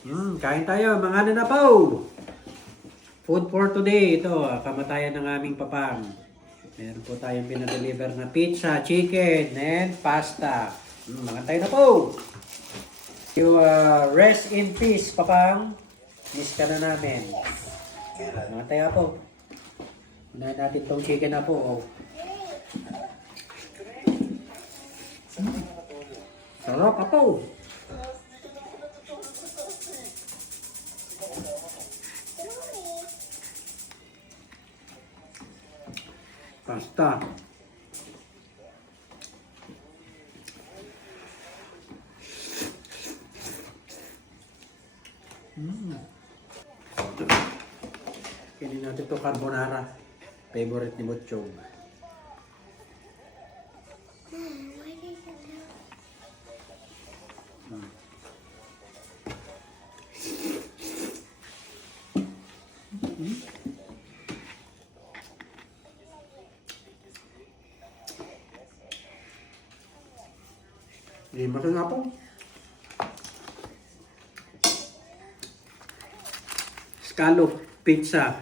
Kain tayo, mga ano na po. Food for today. Ito, kamatayan ng aming papang. Meron po tayong pinadeliver na pizza, chicken, and pasta. Mga tayo na po. You rest in peace, papang. Miss ka na namin. Mga tayo po. Unahin natin tong chicken na po. Oh. Sarap po. Pasta. Kinin natin ito carbonara. Favorite ni Butchog. Hindi masarap po. Scallop pizza.